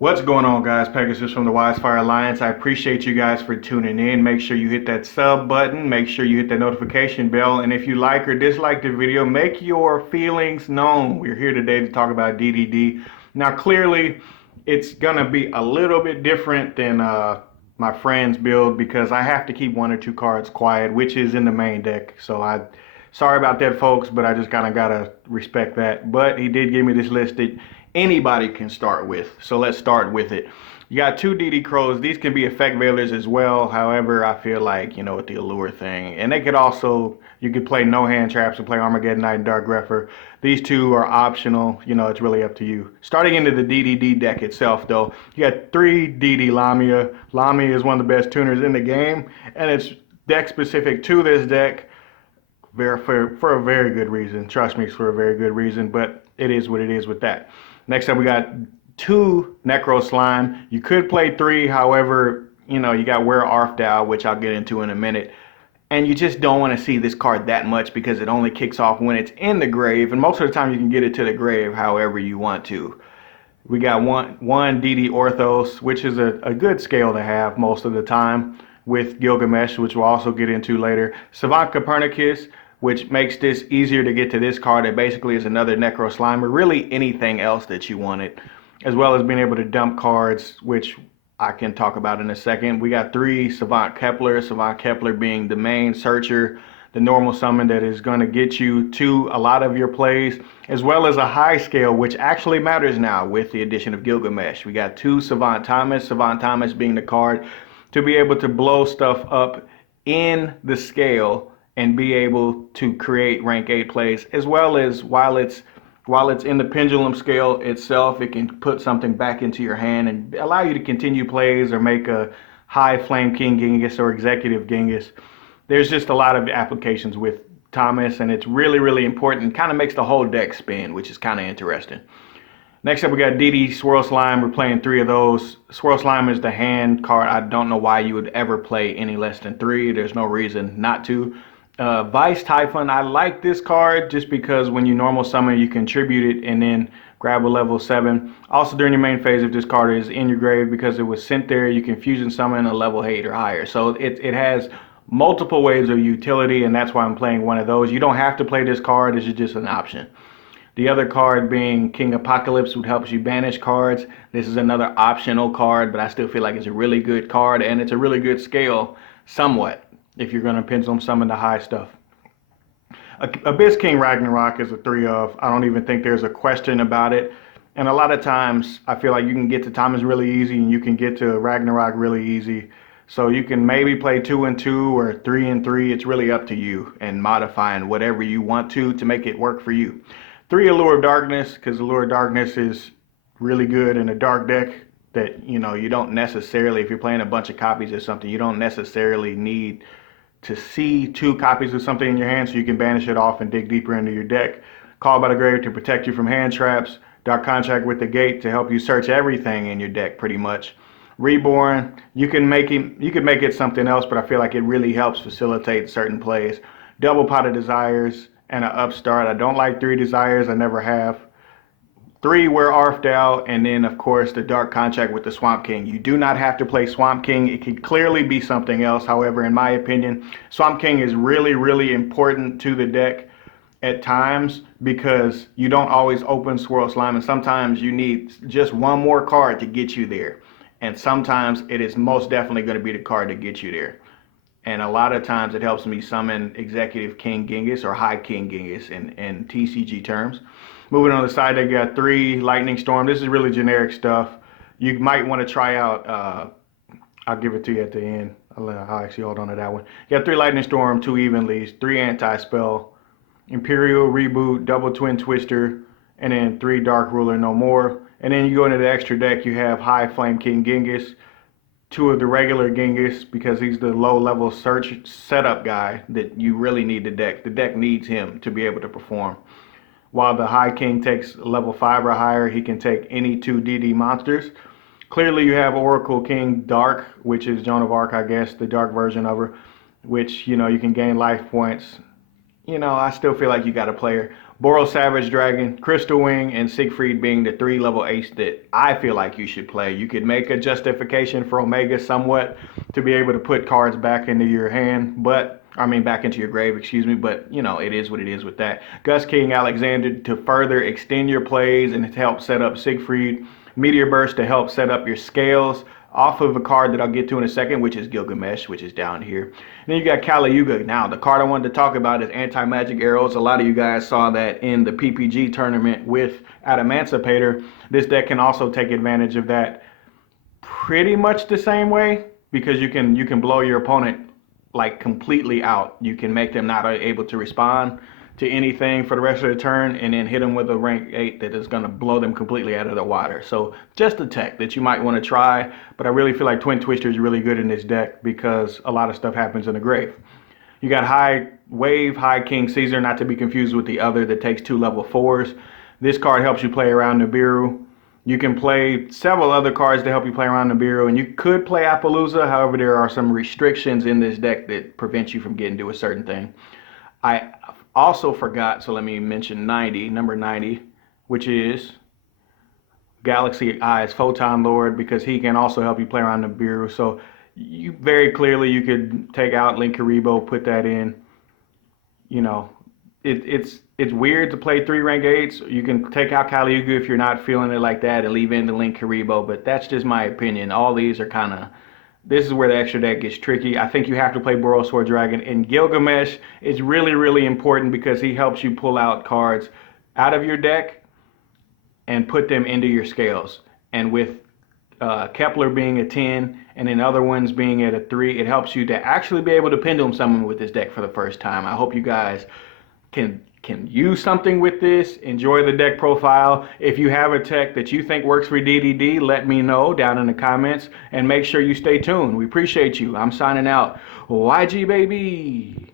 What's going on, guys? Pegasus from the Wisefire Alliance. I appreciate you guys for tuning in. Make sure you hit that sub button. Make sure you hit that notification bell. And if you like or dislike the video, make your feelings known. We're here today to talk about DDD. Now, clearly, it's going to be a little bit different than my friend's build because I have to keep one or two cards quiet, which is in the main deck. Sorry about that, folks, but I just kind of got to respect that. But he did give me this list that anybody can start with. So let's start with it. You got two DD Crows. These can be effect veilers as well. However, I feel like, with the allure thing. And they could also, you could play no hand traps and play Armageddon Knight and Dark Grepher. These two are optional. It's really up to you. Starting into the DDD deck itself, though, you got three DD Lamia. Lamia is one of the best tuners in the game. And it's deck specific to this deck for a very good reason. Trust me, it's for a very good reason. But it is what it is with that. Next up, we got two Necro Slime. You could play three, however, you got Wear Arfdow, which I'll get into in a minute. And you just don't want to see this card that much because it only kicks off when it's in the grave. And most of the time you can get it to the grave however you want to. We got one DD Orthos, which is a good scale to have most of the time, with Gilgamesh, which we'll also get into later. Savant Copernicus, which makes this easier to get to this card. It basically is another Necro Slimer, really anything else that you wanted, as well as being able to dump cards, which I can talk about in a second. We got three Savant Kepler being the main searcher, the normal summon that is going to get you to a lot of your plays, as well as a high scale, which actually matters now with the addition of Gilgamesh. We got two Savant Thomas being the card to be able to blow stuff up in the scale and be able to create rank 8 plays, as well as while it's in the pendulum scale itself, it can put something back into your hand and allow you to continue plays or make a high Flame King Genghis or Executive Genghis. There's just a lot of applications with Thomas, and it's really, really important. Kind of makes the whole deck spin, which is kind of interesting. Next up, we got DD Swirl Slime. We're playing three of those. Swirl Slime is the hand card. I don't know why you would ever play any less than three. There's no reason not to. Vice Typhon, I like this card just because when you normal summon, you contribute it and then grab a level 7. Also, during your main phase, if this card is in your grave because it was sent there, you can fusion summon a level 8 or higher. So it has multiple ways of utility, and that's why I'm playing one of those. You don't have to play this card. This is just an option. The other card being King Apocalypse, which helps you banish cards. This is another optional card, but I still feel like it's a really good card, and it's a really good scale somewhat if you're going to pendulum summon the high stuff. Abyss King Ragnarok is a 3 of. I don't even think there's a question about it. And a lot of times I feel like you can get to Thomas really easy and you can get to Ragnarok really easy. So you can maybe play 2 and 2 or 3 and 3. It's really up to you and modifying whatever you want to make it work for you. 3 Allure of Darkness, because Allure of Darkness is really good in a dark deck that, you don't necessarily, if you're playing a bunch of copies of something, you don't necessarily need to see 2 copies of something in your hand so you can banish it off and dig deeper into your deck. Call by the Grave to protect you from hand traps. Dark Contract with the Gate to help you search everything in your deck pretty much. Reborn, you could make it something else, but I feel like it really helps facilitate certain plays. Double Pot of Desires and an Upstart. I don't like 3 Desires, I never have. 3 Wear Arfdow, and then of course the Dark Contract with the Swamp King. You do not have to play Swamp King. It could clearly be something else. However, in my opinion, Swamp King is really, really important to the deck at times because you don't always open Swirl Slime, and sometimes you need just one more card to get you there. And sometimes it is most definitely going to be the card to get you there. And a lot of times it helps me summon Executive King Genghis or High King Genghis in TCG terms. Moving on the side, they got 3 Lightning Storm. This is really generic stuff. You might want to try out, I'll give it to you at the end. I'll actually hold on to that one. You got 3 Lightning Storm, 2 Evenleys, 3 Anti-Spell, Imperial Reboot, Double Twin Twister, and then 3 Dark Ruler No More. And then you go into the extra deck, you have High Flame King Genghis, 2 of the regular Genghis because he's the low level search setup guy that you really need the deck. The deck needs him to be able to perform. While the High King takes level 5 or higher, he can take any 2 DD monsters. Clearly you have Oracle King Dark, which is Joan of Arc, I guess, the dark version of her, which, you can gain life points. I still feel like you got to play her. Boros Savage Dragon, Crystal Wing, and Siegfried being the 3 level ace that I feel like you should play. You could make a justification for Omega somewhat to be able to put cards back into your hand, but I mean back into your grave, excuse me, but you know, it is what it is with that. Gus King Alexander to further extend your plays and to help set up Siegfried. Meteor Burst to help set up your scales off of a card that I'll get to in a second, which is Gilgamesh, which is down here. And then you got Kali Yuga. Now, the card I wanted to talk about is Anti-Magic Arrows. A lot of you guys saw that in the PPG tournament with Adamantipator. This deck can also take advantage of that pretty much the same way, because you can blow your opponent like completely out. You can make them not able to respond to anything for the rest of the turn, and then hit them with a rank 8 that is going to blow them completely out of the water. So just a tech that you might want to try, but I really feel like Twin Twister is really good in this deck because a lot of stuff happens in the grave. You got High Wave, High King Caesar, not to be confused with the other that takes 2 level 4s. This card helps you play around Nibiru. You can play several other cards to help you play around Nibiru, and you could play Appaloosa. However, there are some restrictions in this deck that prevent you from getting to a certain thing. I also forgot, so let me mention number 90, which is Galaxy Eyes Photon Lord, because he can also help you play around Nibiru. So you very clearly you could take out Link Karibo, put that in. You know, it's weird to play 3 rank 8s. You can take out Kali Yuga if you're not feeling it like that and leave in the Link Karibo, but that's just my opinion. All these are kind of, this is where the extra deck gets tricky. I think you have to play Boros Sword Dragon, and Gilgamesh is really, really important because he helps you pull out cards out of your deck and put them into your scales. And with Kepler being a 10 and then other ones being at a 3, it helps you to actually be able to pendulum summon with this deck for the first time. I hope you guys can use something with this. Enjoy the deck profile. If you have a tech that you think works for DDD, let me know down in the comments, and make sure you stay tuned. We appreciate you. I'm signing out. YG baby.